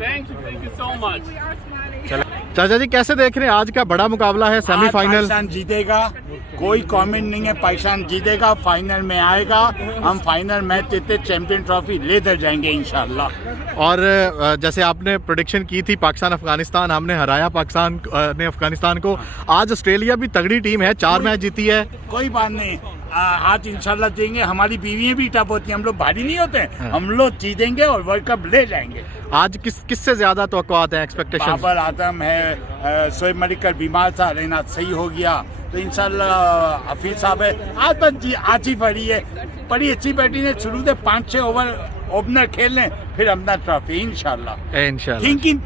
Thank you so much. चाचा जी कैसे देख रहे हैं आज का बड़ा मुकाबला है सेमीफाइनल? पाकिस्तान जीतेगा, कोई कमेंट नहीं है। पाकिस्तान जीतेगा, फाइनल में आएगा। हम फाइनल मैच जीते चैंपियन ट्रॉफी लेकर जाएंगे इंशाल्लाह। और जैसे आपने प्रेडिक्शन की थी पाकिस्तान अफगानिस्तान, हमने हराया पाकिस्तान ने अफगानिस्तान को। आज ऑस्ट्रेलिया भी तगड़ी टीम है, 4 मैच जीती है। कोई बात नहीं, आज इंशाल्लाह देंगे। हमारी बीवियां भी टफ होती हैं, हम लोग भारी नहीं होते। हम लोग जीतेंगे और वर्ल्ड कप ले जाएंगे। आज किससे ज्यादा तवक्कुआत है, एक्सपेक्टेशन? बाबर आजम है, शोएब मलिक का बीमार था, रहना सही हो गया तो इंशाल्लाह हफीज साहब है। आज बस आज ही पड़ी है, बड़ी अच्छी बैटिंग है। शुरू से 5-6 ओवर ओपनर खेल लें, फिर अपना ट्रॉफी इंशाल्लाह। थिंकिंग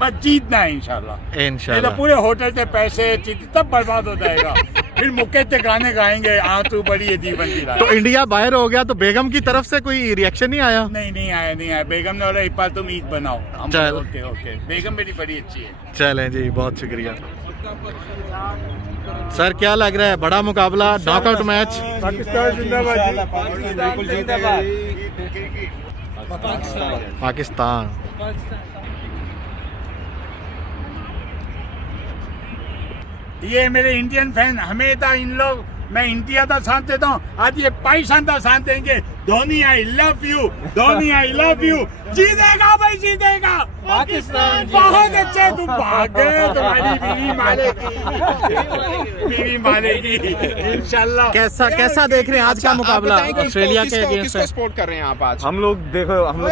बस जीतना है इंशाल्लाह। तो पूरे होटल से पैसे तब बर्बाद हो जाएगा। फिर मुक्के से गाने गाएंगे, आंसू बड़ी है जीवन की रात। तो इंडिया बाहर हो गया तो बेगम की तरफ से कोई रिएक्शन नहीं आया? नहीं आया। बेगम ने बोला इकबाल तुम ईद बनाओ। हम चल। ओके। बेगम मेरी बड़ी अच्छी है। चलें जी, बहुत शुक्रिया सर। क्या लग रहा है बड़ा मुकाबला, नॉकआउट मैच? पाकिस्तान जिंदाबाद। बिल्कुल जीतेगा पाकिस्तान। ये मेरे इंडियन फैन हमेशा इन लोग, मैं इंडिया का साथ देता हूँ, आज ये पाकिस्तान का साथ देंगे। Dhoni I love you, Dhoni I love you. जीतेगा भाई, जीतेगा पाकिस्तान। बहुत अच्छे, तुम भाग गए, तुम्हारी बीवी मारेगी इंशाल्लाह। कैसा देख रहे हैं आज का मुकाबला ऑस्ट्रेलिया के अगेंस्ट? किसको सपोर्ट कर रहे हैं आप आज? हम लोग देखो, हम लोग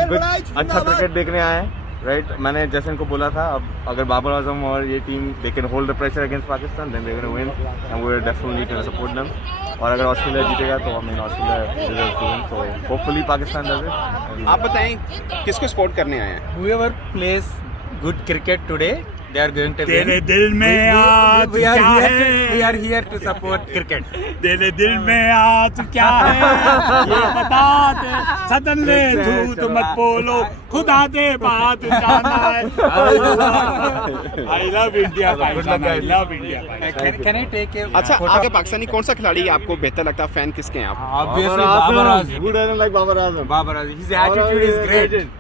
अच्छा क्रिकेट देखने आए हैं, राइट। मैंने जैसे इनको बोला था, अब अगर बाबर आजम और ये team they can hold the pressure against Pakistan, then they gonna win and we are definitely gonna support them. और अगर ऑस्ट्रेलिया जीतेगा तो I mean Australia deserves to win, so hopefully Pakistan does it. आप बताएं किसको सपोर्ट करने आए हैं? Whoever plays good cricket today, they are going to win. तेरे दिल में आज We are क्या here. है? We are here to support cricket. तेरे दिल में आज क्या है ये बता दे, सदन ले झूठ मत बोलो, खुदा दे बात जाना है। I love India, I love India. Can I take a अच्छा, photo? आगे पाकिस्तानी कौन सा खिलाड़ी आपको बेहतर लगता है? फैन किसके हैं आप? Obviously, Babar Azam. Who doesn't like Babar Azam? Babar Azam. His attitude is great.